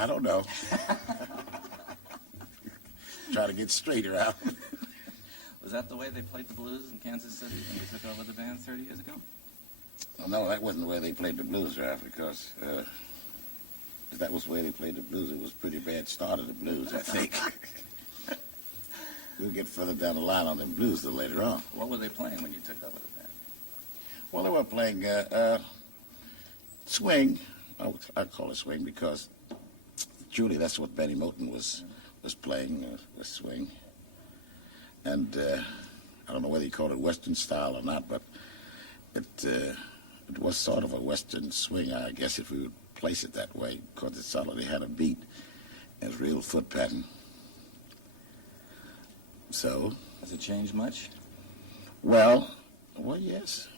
I don't know. Try to get straighter out. Was that the way they played the blues in Kansas City when you took over the band 30 years ago? Well, no, that wasn't the way they played the blues, Ralph, because if that was the way they played the blues, it was a pretty bad start of the blues, I think. We'll get further down the line on the blues later on. What were they playing when you took over the band? Well, they were playing swing. I call it swing because truly that's what Benny Moten was playing, was swing. And I don't know whether you call it Western style or not, but it was sort of a Western swing, I guess, if we would place it that way, because it solidly had a beat and a real foot pattern. So. Has it changed much? Well, yes.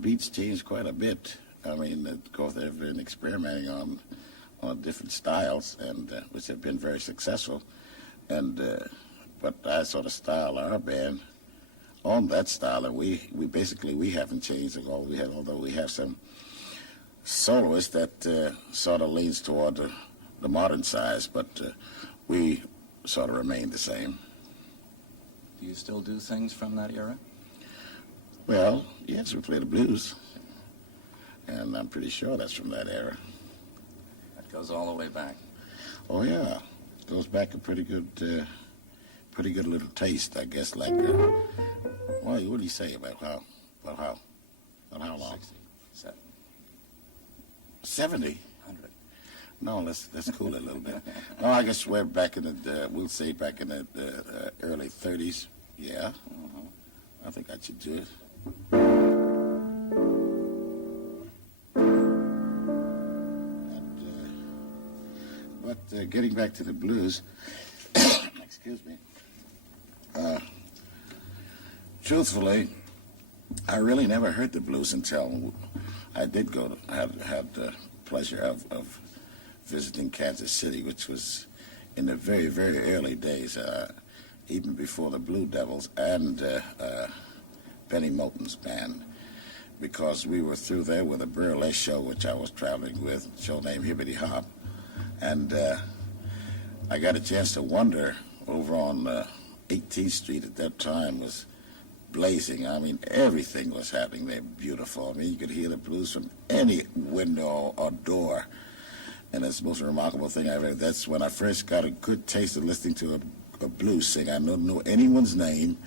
Beats changed quite a bit. I mean, of course, they've been experimenting on different styles, and which have been very successful. And but I sort of style our band on that style, and we basically haven't changed at all. Although we have some soloists that sort of leans toward the modern size, but we sort of remain the same. Do you still do things from that era? Well, yes, we play the blues, and I'm pretty sure that's from that era. That goes all the way back. Oh yeah, it goes back a pretty good little taste, I guess. Like, what do you say about how long? 60, 70. 100. No, let's cool it a little bit. No, I guess we're back in we'll say back in the early 30s. Yeah, I think that should do it. But getting back to the blues, excuse me. Truthfully, I really never heard the blues until I did had the pleasure of visiting Kansas City, which was in the very, very early days, even before the Blue Devils and Benny Moten's band, because we were through there with a burlesque show, which I was traveling with, a show named Hibbity Hop, and I got a chance to wander over on 18th Street at that time was blazing. I mean, everything was happening there, beautiful. I mean, you could hear the blues from any window or door. And that's the most remarkable thing I've ever. That's when I first got a good taste of listening to a blues singer. I don't know anyone's name,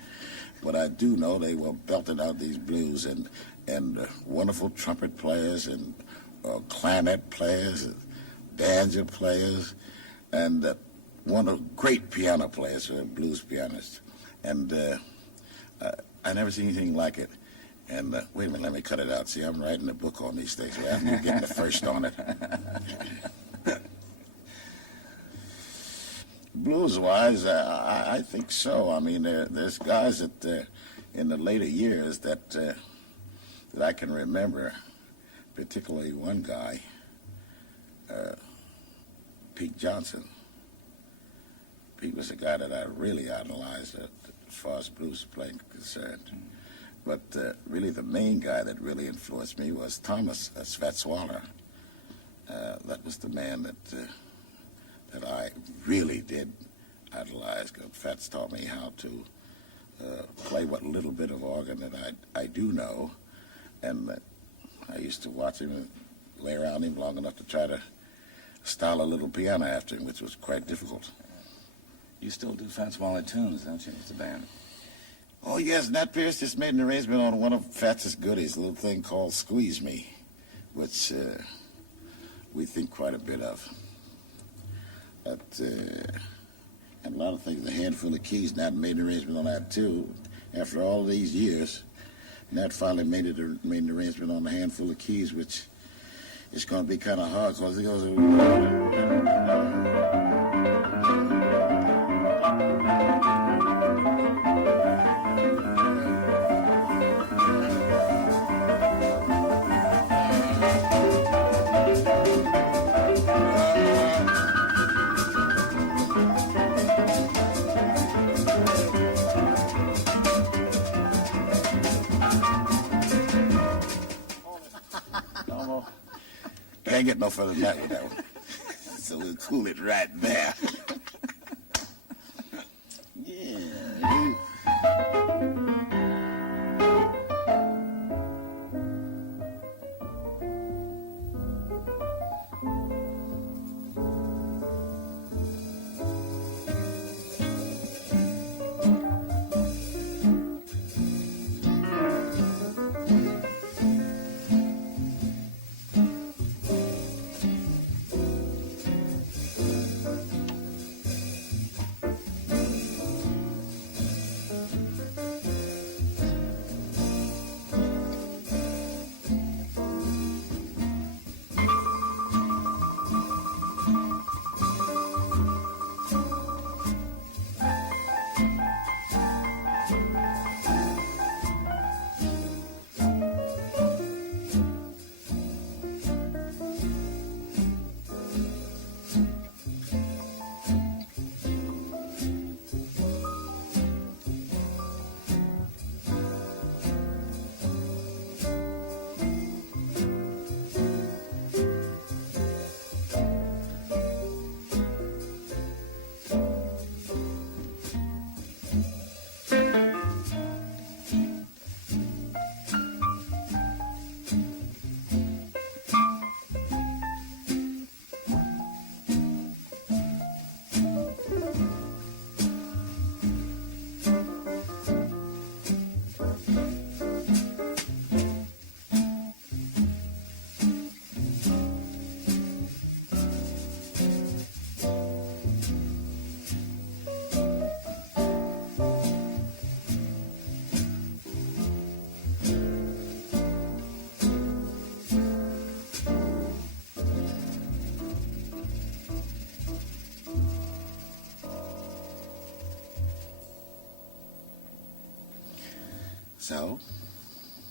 but I do know they were belting out these blues, and wonderful trumpet players and clarinet players, and banjo players, and one of great piano players, blues pianists. And I never seen anything like it. And wait a minute, let me cut it out. See, I'm writing a book on these things. I'm getting the first on it. Blues-wise, I think so. I mean, there's guys that in the later years that I can remember, particularly one guy, Pete Johnson. Pete was a guy that I really idolized as far as blues playing concerned. But really the main guy that really influenced me was Thomas Swatswaller. That was the man that I really did idolize. Fats taught me how to play what little bit of organ that I do know. And I used to watch him and lay around him long enough to try to style a little piano after him, which was quite difficult. You still do Fats Waller tunes, don't you, with the band? Oh, yes, Nat Pierce just made an arrangement on one of Fats's goodies, a little thing called Squeeze Me, which we think quite a bit of. But, and a lot of things, a handful of keys, Nat made an arrangement on that, too. After all these years, Nat finally made an arrangement on a handful of keys, which is going to be kind of hard, because it goes... Can't get no further than that with that one. so we'll cool it right there. Yeah.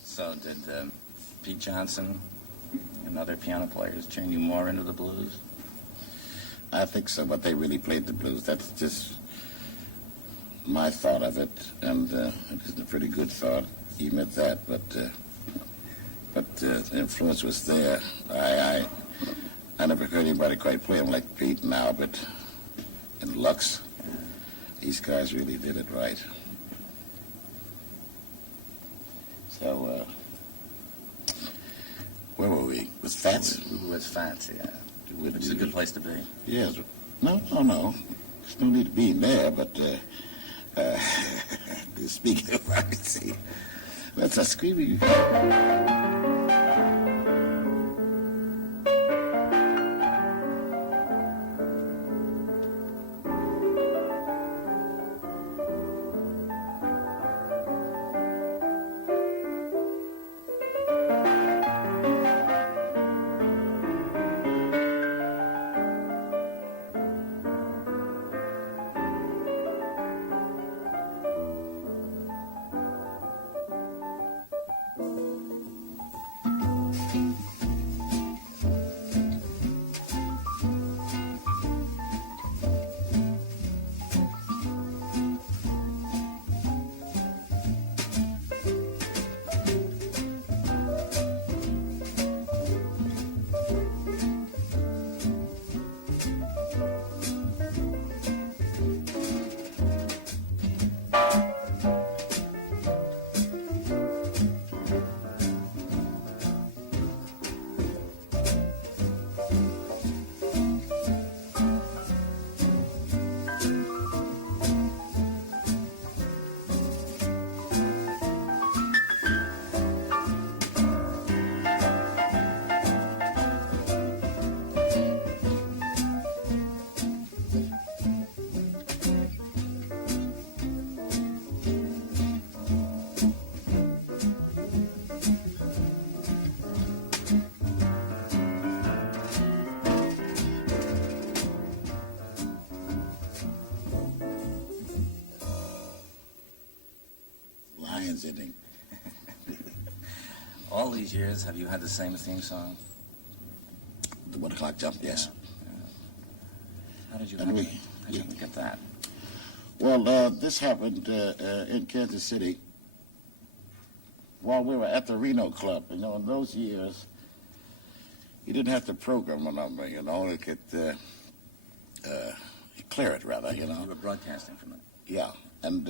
So did Pete Johnson and other piano players turn you more into the blues? I think so, but they really played the blues. That's just my thought of it, and it is a pretty good thought, even at that. But the influence was there. I never heard anybody quite play them like Pete and Albert and Lux. These guys really did it right. So, where were we? With Fats? With Fats, yeah. Which is a good place to be. Yes. No. There's no need to be in there, but speaking of privacy, that's a screaming. Ending. All these years, have you had the same theme song? The 1 o'clock jump, yes. How did you get that? Well, this happened in Kansas City while we were at the Reno Club. You know, in those years, you didn't have to program a number, you know. It could clear it rather, you know. You were broadcasting from it. Yeah, and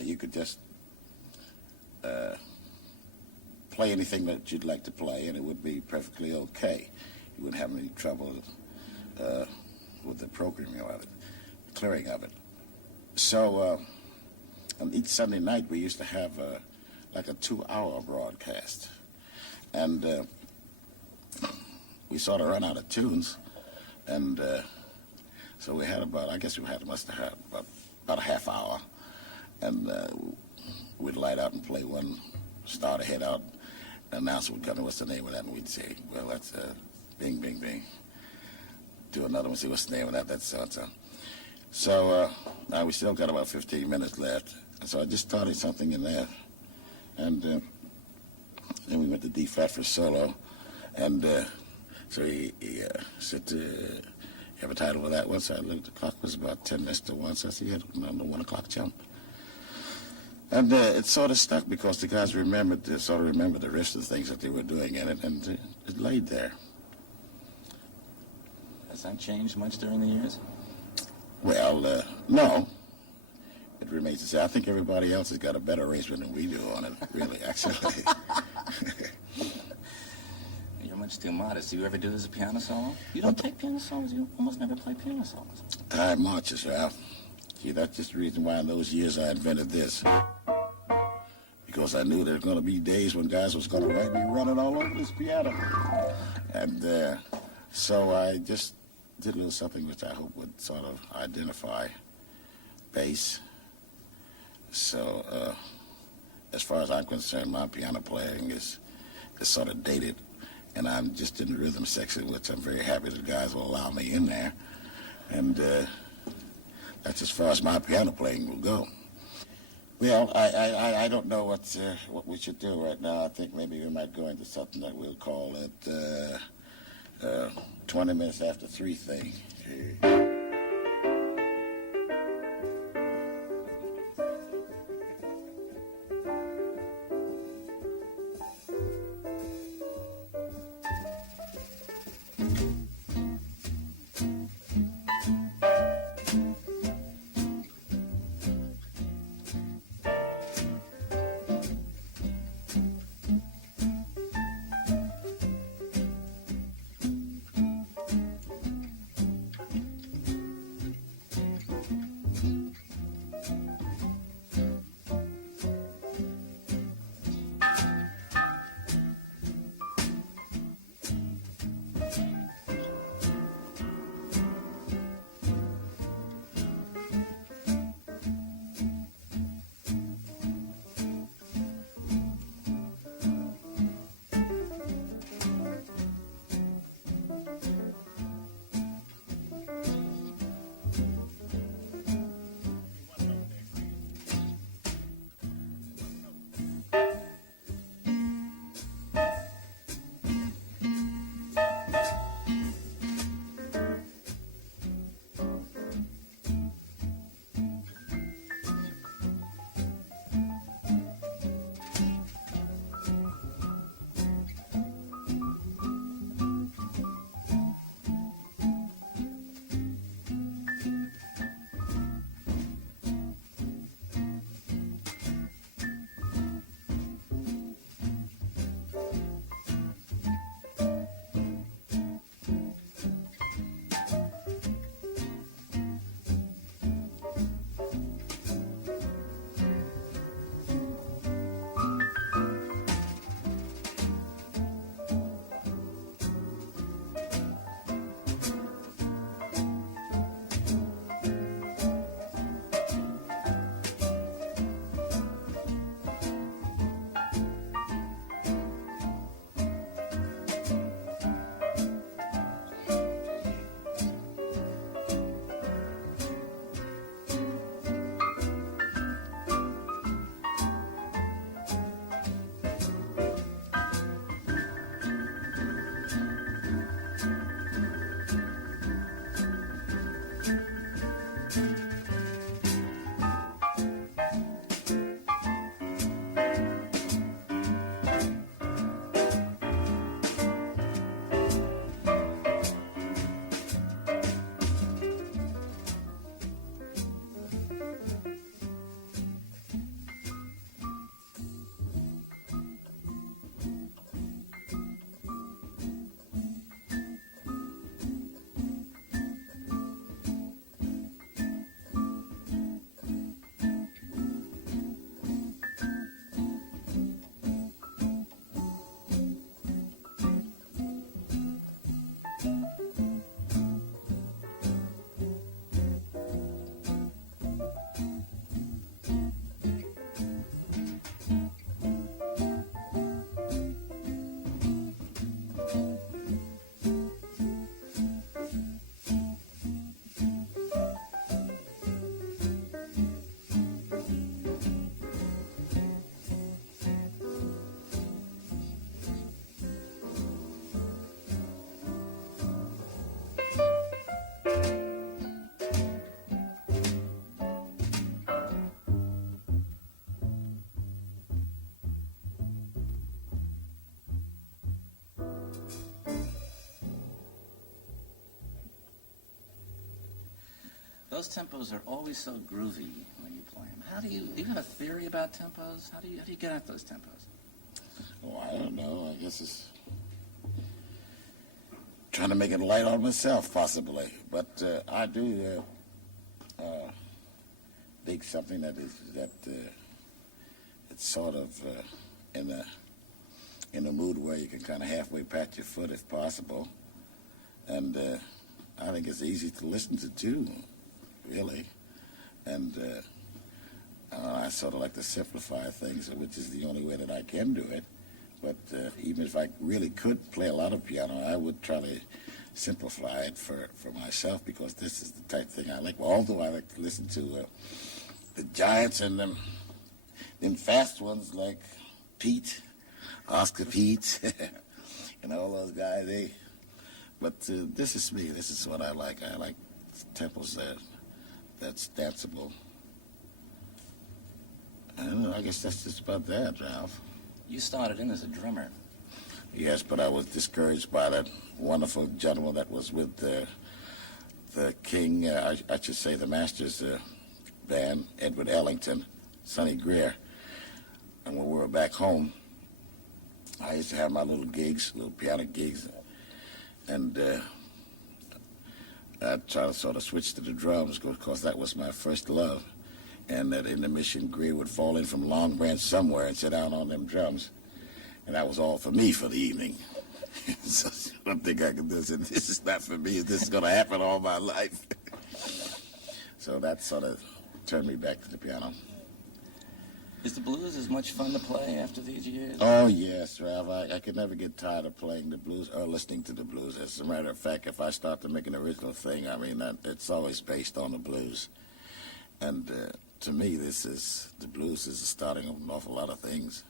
you could just play anything that you'd like to play, and it would be perfectly okay. You wouldn't have any trouble with the programming of it, clearing of it. So on each Sunday night, we used to have like a 2-hour broadcast, and we sort of run out of tunes, and so we had must have had about a half hour, and we'd light out and play one, start ahead out, the announcer would come in, what's the name of that, and we'd say, well, that's Bing, Bing, Bing. Do another one, see what's the name of that, that's so-and-so. So now we still got about 15 minutes left, and so I just started something in there, and then we went to D flat for solo, and so he said, you have a title for that one? So I looked, the clock was about 10 minutes to 1, so I said, yeah, the 1 o'clock jump. And it sort of stuck because the guys remembered the rest of the things that they were doing in it, and it laid there. Has that changed much during the years? Well, no. It remains to say, I think everybody else has got a better arrangement than we do on it, really, actually. You're much too modest. Do you ever do this as a piano solo? You don't take piano solos? You almost never play piano solos. I marches, Ralph. See, that's just the reason why in those years I invented this. Because I knew there were going to be days when guys was going to be running all over this piano. And so I just did a little something which I hope would sort of identify bass. So as far as I'm concerned, my piano playing is sort of dated. And I'm just in the rhythm section, which I'm very happy that guys will allow me in there. And that's as far as my piano playing will go. Well, I don't know what we should do right now. I think maybe we might go into something that we'll call it 20 minutes after 3 thing. those tempos are always so groovy when you play them. How do you have a theory about tempos? How do you get at those tempos? Oh, I don't know. I guess it's trying to make it light on myself, possibly. But I do dig something that it's sort of in a mood where you can kind of halfway pat your foot if possible. And I think it's easy to listen to, too, really. And I sort of like to simplify things, which is the only way that I can do it. But even if I really could play a lot of piano, I would try to simplify it for myself, because this is the type of thing I like. Although I like to listen to the giants and them fast ones like Pete, Oscar Pete, and all those guys. But this is me. This is what I like. I like tempos that's danceable. I don't know. I guess that's just about that, Ralph. You started in as a drummer. Yes, but I was discouraged by that wonderful gentleman that was with the King, I should say the Masters band, Edward Ellington, Sonny Greer. And when we were back home, I used to have my little gigs, little piano gigs, and I'd try to sort of switch to the drums, because that was my first love. And that intermission, Greer would fall in from Long Branch somewhere and sit down on them drums. And that was all for me for the evening. So I don't think I can do this. This is not for me. This is going to happen all my life. So that sort of turned me back to the piano. Is the blues as much fun to play after these years? Oh, yes, Ralph. I could never get tired of playing the blues or listening to the blues. As a matter of fact, if I start to make an original thing, I mean, it's always based on the blues. And to me, the blues is the starting of an awful lot of things.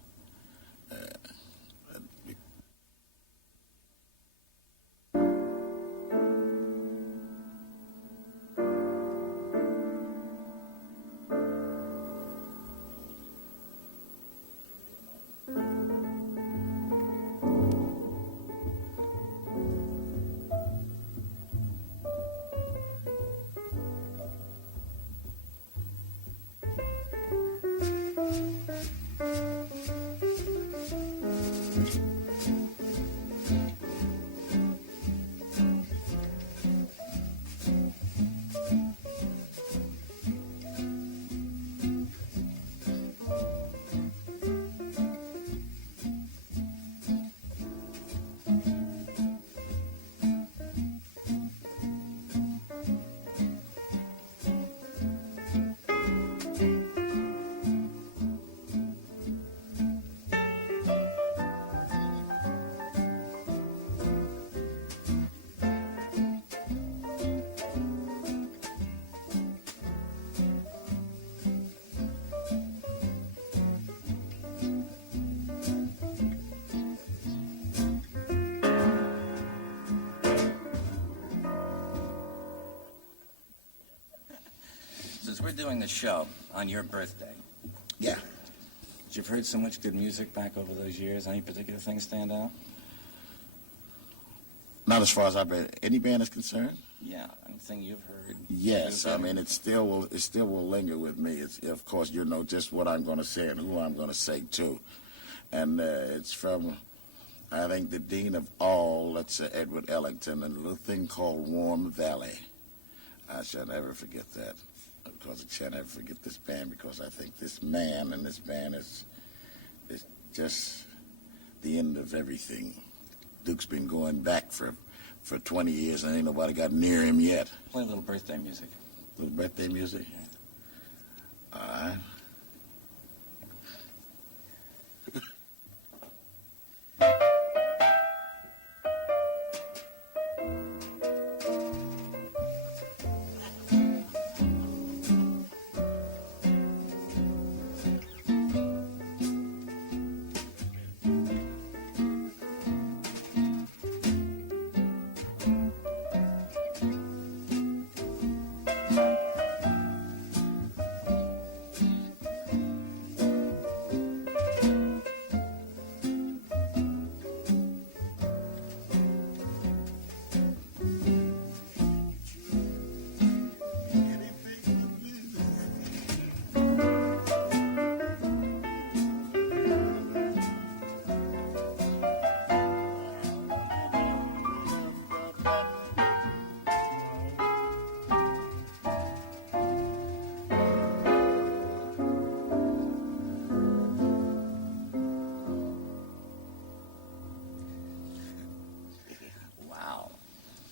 Since we're doing the show on your birthday, Yeah. you've heard so much good music back over those years. Any particular things stand out? Not as far as any band is concerned. Yeah, anything you've heard? Yes, I mean, it still will linger with me. It's, of course, you know just what I'm going to say and who I'm going to say to. And it's from, I think, the dean of all, that's Edward Ellington, and a little thing called Warm Valley. I shall never forget that. Of course, I shall never forget this band, because I think this man and this band is just the end of everything. Duke's been going back for 20 years, and ain't nobody got near him yet. Play a little birthday music. Little birthday music? Yeah. All right.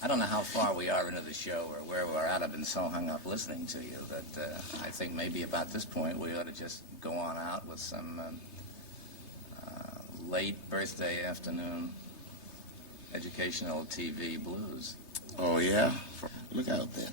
I don't know how far we are into the show or where we're at. I've been so hung up listening to you that I think maybe about this point we ought to just go on out with some late birthday afternoon educational TV blues. Oh, yeah? Look out then.